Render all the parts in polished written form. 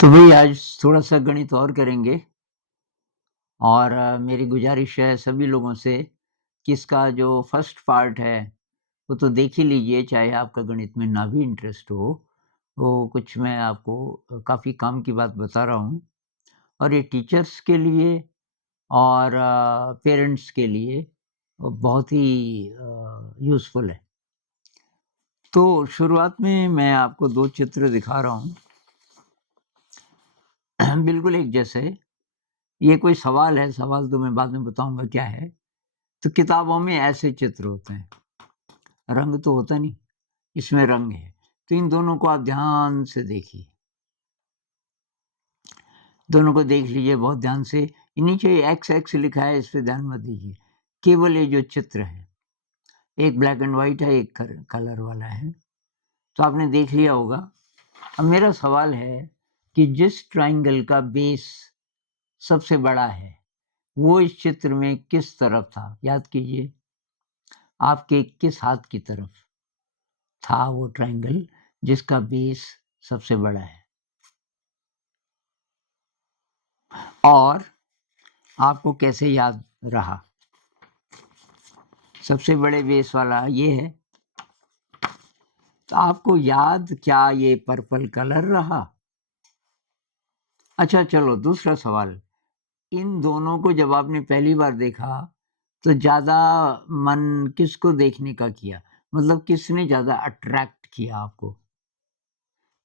तो भई आज थोड़ा-सा गणित और करेंगे और मेरी गुज़ारिश है सभी लोगों से कि इसका जो फर्स्ट पार्ट है, वो तो देख ही लीजिए, चाहे आपका गणित में ना भी इंटरेस्ट हो। तो कुछ मैं आपको काफ़ी काम की बात बता रहा हूँ और ये टीचर्स के लिए और पेरेंट्स के लिए बहुत ही यूज़फुल है। तो शुरुआत में मैं आपको 2 चित्र दिखा रहा हूँ, बिल्कुल एक जैसे। ये कोई सवाल है, सवाल तो मैं बाद में बताऊँगा क्या है। तो किताबों में ऐसे चित्र होते हैं, रंग तो होता नहीं, इसमें रंग है। तो इन दोनों को आप ध्यान से देखिए, दोनों को देख लीजिए बहुत ध्यान से। नीचे एक्स एक्स लिखा है, इस पे ध्यान मत दीजिए। केवल ये जो चित्र है, एक ब्लैक एंड व्हाइट है, एक कलर वाला है। तो आपने देख लिया होगा। अब मेरा सवाल है कि जिस ट्रायंगल का बेस सबसे बड़ा है, वो इस चित्र में किस तरफ था? याद कीजिए, आपके किस हाथ की तरफ था वो ट्रायंगल जिसका बेस सबसे बड़ा है? और आपको कैसे याद रहा? सबसे बड़े बेस वाला ये है। तो आपको याद क्या ये पर्पल कलर रहा? अच्छा चलो दूसरा सवाल। इन दोनों को जब आपने पहली बार देखा, तो ज़्यादा मन किसको देखने का किया? मतलब किसने ज़्यादा अट्रैक्ट किया आपको?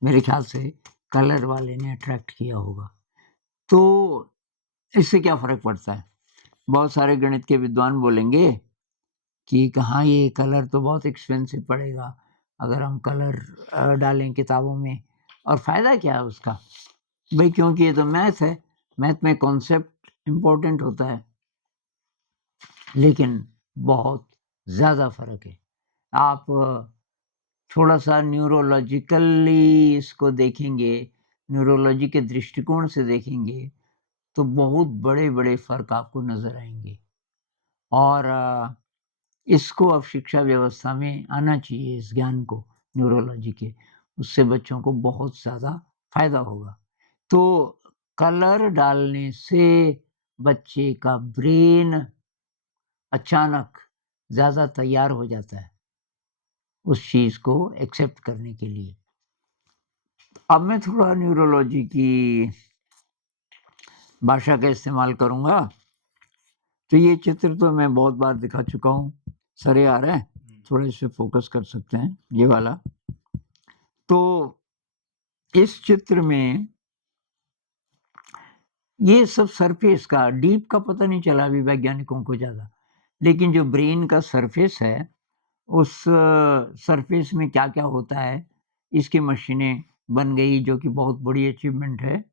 मेरे ख्याल से कलर वाले ने अट्रैक्ट किया होगा। तो इससे क्या फ़र्क पड़ता है? बहुत सारे गणित के विद्वान बोलेंगे कि कहाँ ये कलर तो बहुत एक्सपेंसिव पड़ेगा, अगर हम कलर डालें किताबों में, और फ़ायदा क्या है उसका? भई क्योंकि ये तो मैथ है, मैथ में कॉन्सेप्ट इम्पोर्टेंट होता है, लेकिन बहुत ज़्यादा फ़र्क है। आप थोड़ा-सा न्यूरोलॉजिकली इसको देखेंगे, न्यूरोलॉजी के दृष्टिकोण से देखेंगे, तो बहुत बड़े-बड़े फ़र्क आपको नज़र आएँगे। और इसको अब शिक्षा व्यवस्था में आना चाहिए, इस ज्ञान को न्यूरोलॉजी के, उससे बच्चों को बहुत ज़्यादा फ़ायदा होगा। तो कलर डालने से बच्चे का ब्रेन अचानक ज़्यादा तैयार हो जाता है, उस चीज़ को एक्सेप्ट करने के लिए। अब मैं थोड़ा न्यूरोलॉजी की भाषा का इस्तेमाल करूँगा। तो ये चित्र तो मैं बहुत बार दिखा चुका हूँ। सर ये आ रहा है? थोड़ा इस पे फ़ोकस कर सकते हैं, ये वाला। तो इस चित्र में ये सब सरफेस का, डीप का पता नहीं चला अभी वैज्ञानिकों को ज़्यादा। लेकिन जो ब्रेन का सरफेस है, उस सरफेस में क्या-क्या होता है, इसकी मशीनें बन गई, जो कि बहुत बड़ी अचीवमेंट है।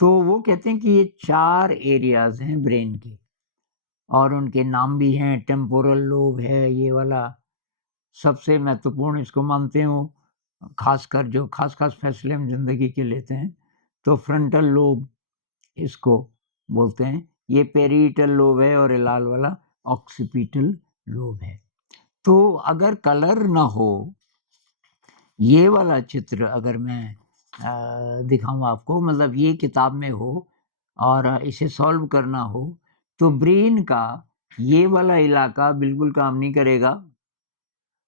तो वो कहते हैं कि ये 4 एरियाज़ हैं ब्रेन के और उनके नाम भी हैं। टेम्पोरल लोब है ये वाला, सबसे महत्वपूर्ण इसको मानते हैं वो, ख़ासकर जो ख़ास-ख़ास फैसले हम ज़िंदगी के लेते हैं। तो फ्रंटल लोब इसको बोलते हैं। ये पेरिटल लोब है और ये लाल वाला ऑक्सीपिटल लोब है। तो अगर कलर ना हो, ये वाला चित्र अगर मैं दिखाऊँ आपको, मतलब ये किताब में हो और इसे सॉल्व करना हो, तो ब्रेन का ये वाला इलाका बिल्कुल काम नहीं करेगा,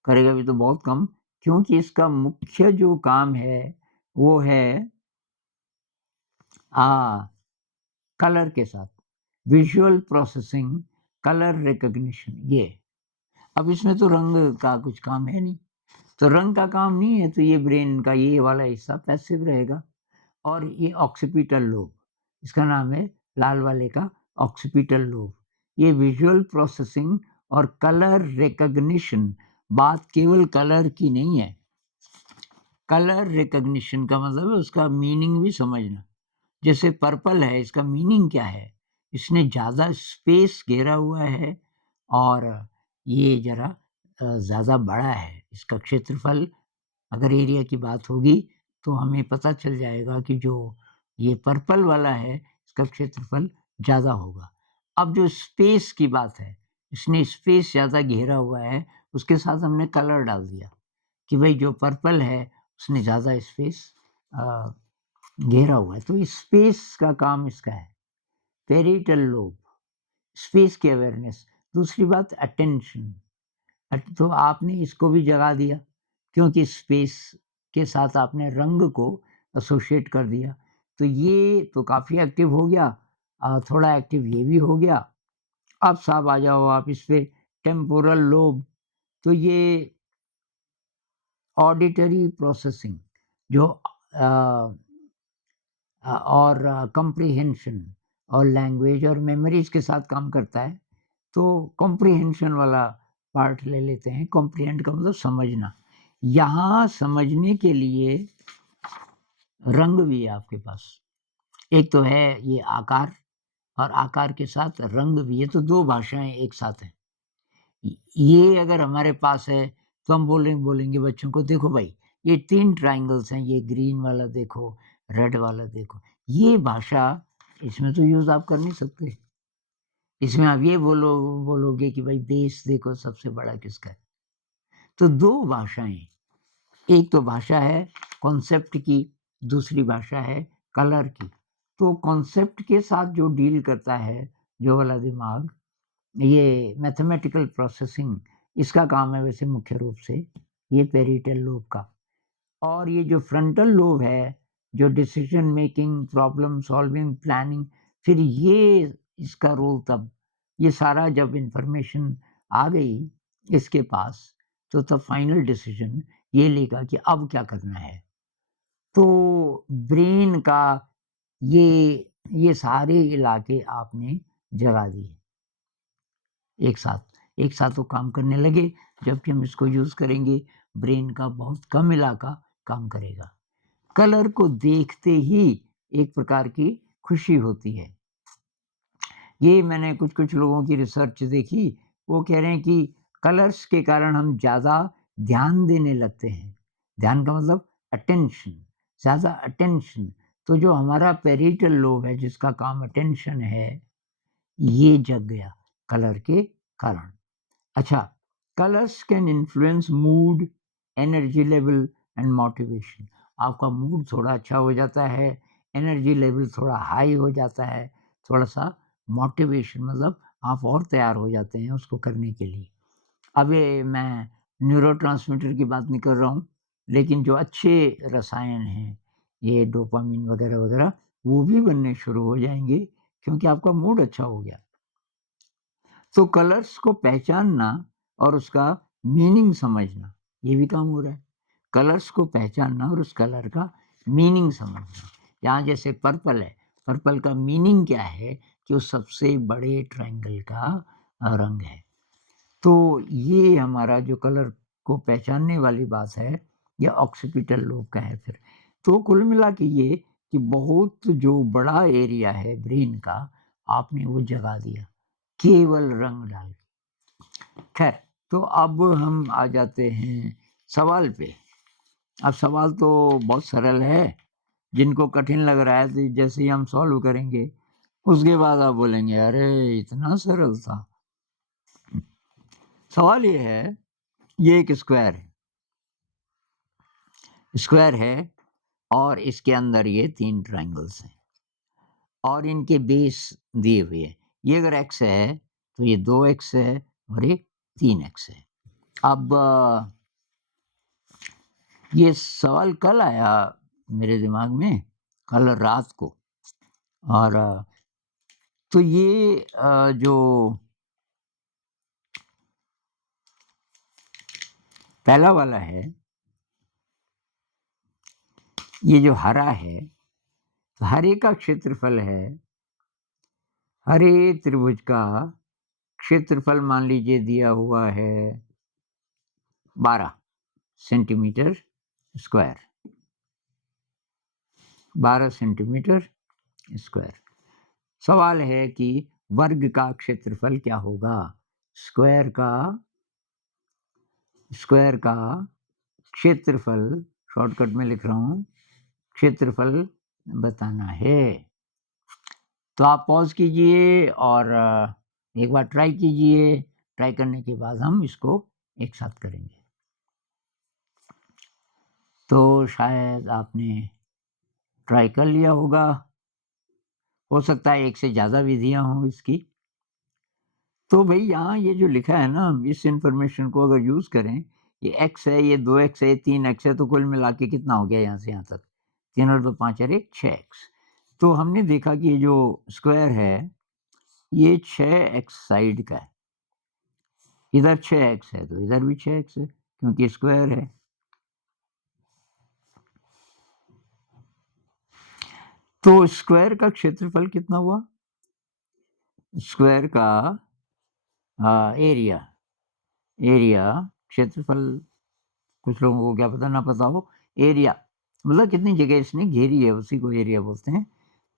करेगा भी तो बहुत कम, क्योंकि इसका मुख्य जो काम है, वो है कलर के साथ, विजुअल प्रोसेसिंग, कलर रिकॉग्निशन ये। अब इसमें तो रंग का कुछ काम है नहीं, तो रंग का काम नहीं है, तो ये ब्रेन का ये वाला हिस्सा पैसिव रहेगा। और ये ऑक्सीपिटल लोब, इसका नाम है लाल वाले का ऑक्सीपिटल लोब। ये विजुअल प्रोसेसिंग और कलर रिकॉग्निशन, बात केवल कलर की नहीं है। कलर रिकॉग्निशन का मतलब है उसका मीनिंग भी समझना। जैसे पर्पल है, इसका मीनिंग क्या है? इसने ज़्यादा स्पेस घेरा हुआ है और ये ज़रा ज़्यादा बड़ा है। इसका क्षेत्रफल, अगर एरिया की बात होगी, तो हमें पता चल जाएगा कि जो ये पर्पल वाला है, इसका क्षेत्रफल ज़्यादा होगा। अब जो स्पेस की बात है, इसने स्पेस ज़्यादा घेरा हुआ है, उसके साथ हमने कलर डाल दिया कि भई जो पर्पल है, उसने ज़्यादा स्पेस अ, घेरा हुआ है। तो स्पेस का काम इसका है, पेरिटल लोब, स्पेस की अवेयरनेस। दूसरी बात अटेंशन, तो आपने इसको भी जगा दिया, क्योंकि स्पेस के साथ आपने रंग को एसोसिएट कर दिया, तो ये तो काफ़ी एक्टिव हो गया। थोड़ा एक्टिव ये भी हो गया। अब साहब आ जाओ आप इस पे, टेम्पोरल लोब। तो ये ऑडिटरी प्रोसेसिंग जो और कंप्रीहेंशन और लैंग्वेज और मेमोरीज के साथ काम करता है। तो कॉम्प्रीहेंशन वाला पार्ट ले लेते हैं। कॉम्प्रीहेंड का मतलब समझना। यहाँ समझने के लिए रंग भी है आपके पास। एक तो है ये आकार, और आकार के साथ रंग भी है, तो दो भाषाएं एक साथ हैं। ये अगर हमारे पास है तो हम बोलेंगे बच्चों को, देखो भाई ये 3 ट्रायंगल्स हैं, ये ग्रीन वाला देखो, रेड वाला देखो। ये भाषा इसमें तो यूज़ आप कर नहीं सकते। इसमें आप ये बोलोगे कि भाई देश देखो सबसे बड़ा किसका है। तो 2 भाषाएँ, एक तो भाषा है कॉन्सेप्ट की, दूसरी भाषा है कलर की। तो कॉन्सेप्ट के साथ जो डील करता है जो वाला दिमाग, ये मैथमेटिकल प्रोसेसिंग, इसका काम है वैसे मुख्य रूप से ये पेरिटल लोब का। और ये जो फ्रंटल लोब है, जो decision making, problem solving, planning, फिर ये इसका रोल तब, ये सारा जब इंफॉर्मेशन आ गई इसके पास, तो तब फाइनल डिसीजन ये लेगा कि अब क्या करना है। तो ब्रेन का ये सारे इलाके आपने जगा दिए एक साथ वो काम करने लगे। जबकि हम इसको यूज़ करेंगे, ब्रेन का बहुत कम इलाका काम करेगा। कलर को देखते ही एक प्रकार की खुशी होती है। ये मैंने कुछ-कुछ लोगों की रिसर्च देखी, वो कह रहे हैं कि कलर्स के कारण हम ज़्यादा ध्यान देने लगते हैं। ध्यान का मतलब अटेंशन, ज़्यादा अटेंशन। तो जो हमारा पैरिटल लोब है जिसका काम अटेंशन है, ये जग गया कलर के कारण। अच्छा, colours can influence mood, energy level and motivation. आपका मूड थोड़ा अच्छा हो जाता है, एनर्जी लेवल थोड़ा हाई हो जाता है, थोड़ा-सा मोटिवेशन मतलब आप और तैयार हो जाते हैं उसको करने के लिए। अब ये मैं न्यूरोट्रांसमीटर की बात नहीं कर रहा हूँ, लेकिन जो अच्छे रसायन हैं, ये डोपामाइन वगैरह-वगैरह, वो भी बनने शुरू हो जाएँगे, क्योंकि आपका मूड अच्छा हो गया। तो कलर्स को पहचानना और उसका मीनिंग समझना, ये भी काम हो रहा है। कलर्स को पहचानना और उस कलर का मीनिंग समझना। यहाँ जैसे पर्पल है, पर्पल का मीनिंग क्या है कि वो सबसे बड़े ट्रायंगल का रंग है। तो ये हमारा जो कलर को पहचानने वाली बात है, ये ऑक्सीपिटल लोब का है फिर। तो कुल मिला के ये कि बहुत जो बड़ा एरिया है ब्रेन का, आपने वो जगा दिया, केवल रंग डाल के। खैर, तो अब हम आ जाते हैं सवाल पे। अब सवाल तो बहुत सरल है, जिनको कठिन लग रहा है तो जैसे ही हम सॉल्व करेंगे, उसके बाद आप बोलेंगे अरे इतना सरल था। सवाल ये है, ये एक स्क्वायर है और इसके अंदर ये 3 ट्रायंगल्स हैं और इनके बेस दिए हुए हैं। ये अगर x है, तो ये 2x है और ये 3x है। अब ये सवाल कल आया मेरे दिमाग में, कल रात को। और तो ये जो पहला वाला है, ये जो हरा है, तो हरे का क्षेत्रफल है, हरे त्रिभुज का क्षेत्रफल मान लीजिए दिया हुआ है 12 सेंटीमीटर स्क्वायर, 12 सेंटीमीटर स्क्वायर। सवाल है कि वर्ग का क्षेत्रफल क्या होगा? स्क्वायर का क्षेत्रफल, शॉर्टकट में लिख रहा हूँ, क्षेत्रफल बताना है। तो आप पॉज़ कीजिए और एक बार ट्राई कीजिए। ट्राई करने के बाद हम इसको एक साथ करेंगे। तो शायद आपने ट्राई कर लिया होगा। हो सकता है एक से ज़्यादा विधियाँ हों इसकी। तो भई यहाँ ये जो लिखा है ना, इस इन्फॉर्मेशन को अगर यूज़ करें, ये x है, ये 2x है, ये 3x है, तो कुल मिला के कितना हो गया यहाँ से यहाँ तक? 3 और 2 5 और 1 6x। तो हमने देखा कि ये जो स्क्वायर है, ये 6x साइड का है। इधर 6x है, तो इधर भी 6x है, क्योंकि स्क्वायर है। तो स्क्वायर का क्षेत्रफल कितना हुआ? स्क्वायर का एरिया, क्षेत्रफल कुछ लोगों को क्या पता ना पता हो, एरिया मतलब कितनी जगह इसने घेरी है, उसी को एरिया बोलते हैं।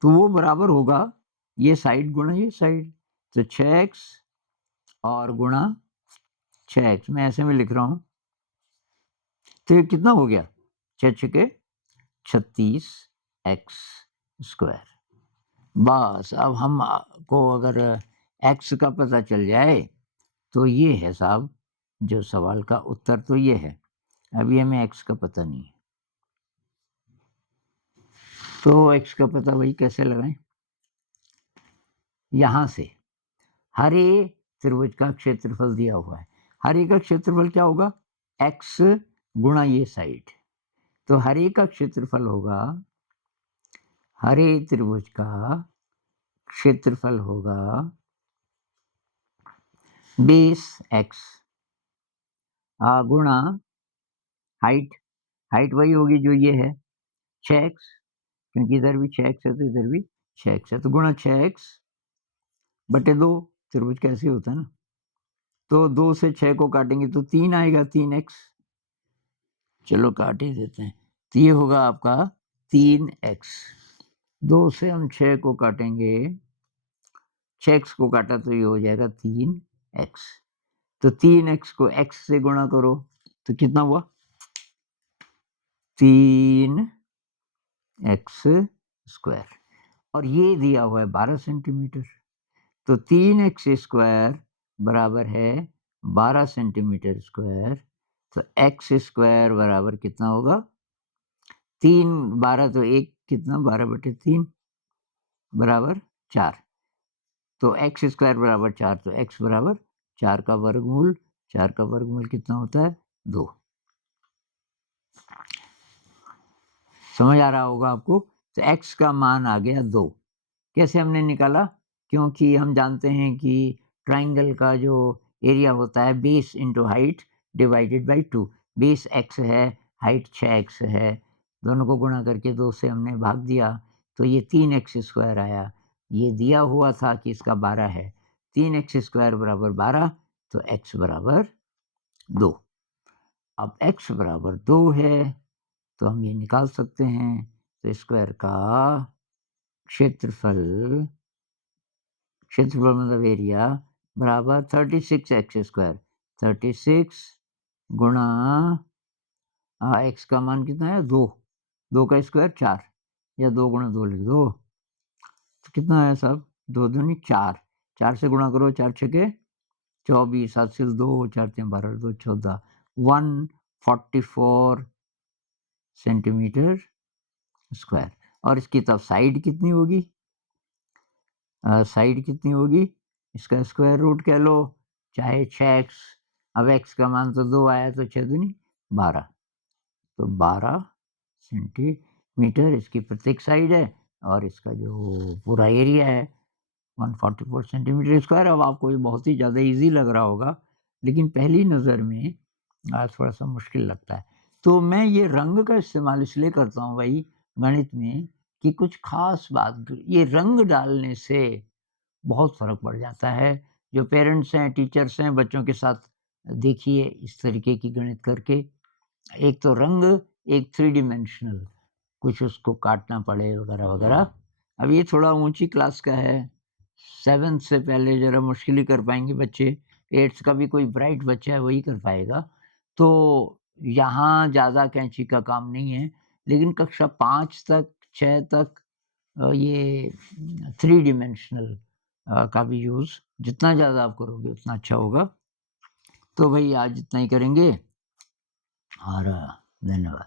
तो वो बराबर होगा ये साइड गुणा ये साइड, तो 6x और गुणा 6x, मैं ऐसे में लिख रहा हूँ। तो ये कितना हो गया? 6 छके 36x स्क्वायर। बस अब हम को अगर x का पता चल जाए तो ये है साहब जो सवाल का उत्तर, तो ये है। अभी हमें x का पता नहीं है, तो x का पता वही कैसे लगाएं? यहाँ से हरे त्रिभुज का क्षेत्रफल दिया हुआ है। हरे का क्षेत्रफल क्या होगा? x गुणा ये साइड। तो हरे का क्षेत्रफल होगा, हरे त्रिभुज का क्षेत्रफल होगा बेस x गुणा हाइट, हाइट वही होगी जो ये है 6x, क्योंकि इधर भी 6x है तो इधर भी 6x है, तो गुणा 6x बटे 2। त्रिभुज कैसे होता है ना, तो 2 से 6 को काटेंगे तो 3 आएगा, 3x। चलो काट ही देते हैं, तो ये होगा आपका 3x। 2 से हम 6 को काटेंगे, 6x को काटा तो ये हो जाएगा 3x। तो 3x को x से गुणा करो तो कितना हुआ? 3x स्क्वायर, और ये दिया हुआ है 12 सेंटीमीटर। तो 3x स्क्वायर बराबर है 12 सेंटीमीटर स्क्वायर। तो x स्क्वायर बराबर कितना होगा? 3 12 तो 1 कितना, 12/3 बराबर 4। तो x स्क्वायर बराबर 4, तो x बराबर 4 का वर्गमूल। 4 का वर्गमूल कितना होता है? 2। समझ आ रहा होगा आपको। तो x का मान आ गया 2। कैसे हमने निकाला? क्योंकि हम जानते हैं कि ट्राइंगल का जो एरिया होता है base into height divided by 2। Base x है, हाइट 6x है, दोनों को गुणा करके 2 से हमने भाग दिया, तो ये 3x स्क्वायर आया। ये दिया हुआ था कि इसका 12 है, 3x स्क्वायर बराबर 12, तो x बराबर 2। अब x बराबर 2 है तो हम ये निकाल सकते हैं। तो स्क्वायर का क्षेत्रफल, क्षेत्रफल मतलब एरिया, बराबर 36x स्क्वायर। 36 गुणा x का मान कितना है? 2। 2 का स्क्वायर 4, या 2 गुणा 2 लिख दो, तो कितना है साहब? 2 दूनी 4, 4 से गुणा करो, 4 छके 24, 7 से 2, 4 3 12, 2 14, 144 सेंटीमीटर स्क्वायर। और इसकी तब साइड कितनी होगी? साइड कितनी होगी? इसका स्क्वायर रूट कह लो, चाहे 6x। अब x का मान तो 2 आया, तो 6 दूनी 12, तो 12 सेंटीमीटर इसकी प्रत्येक साइड है, और इसका जो पूरा एरिया है 144 सेंटीमीटर स्क्वायर। अब आपको ये बहुत ही ज़्यादा इजी लग रहा होगा, लेकिन पहली नज़र में थोड़ा सा मुश्किल लगता है। तो मैं ये रंग का इस्तेमाल इसलिए करता हूँ भाई गणित में, कि कुछ खास बात, ये रंग डालने से बहुत फ़र्क पड़ जाता है। जो पेरेंट्स हैं, टीचर्स हैं, बच्चों के साथ देखिए इस तरीके की गणित करके। एक तो रंग, एक 3 डिमेंशनल, कुछ उसको काटना पड़े वगैरह वगैरह। अब ये थोड़ा ऊंची क्लास का है, 7th से पहले ज़रा मुश्किल ही कर पाएंगे बच्चे। 8th का भी कोई ब्राइट बच्चा है वही कर पाएगा। तो यहाँ ज़्यादा कैंची का काम नहीं है, लेकिन कक्षा 5 तक 6 तक ये 3 डिमेंशनल का भी यूज़ जितना ज़्यादा आप करोगे उतना अच्छा होगा। तो भाई आज इतना ही करेंगे, और धन्यवाद।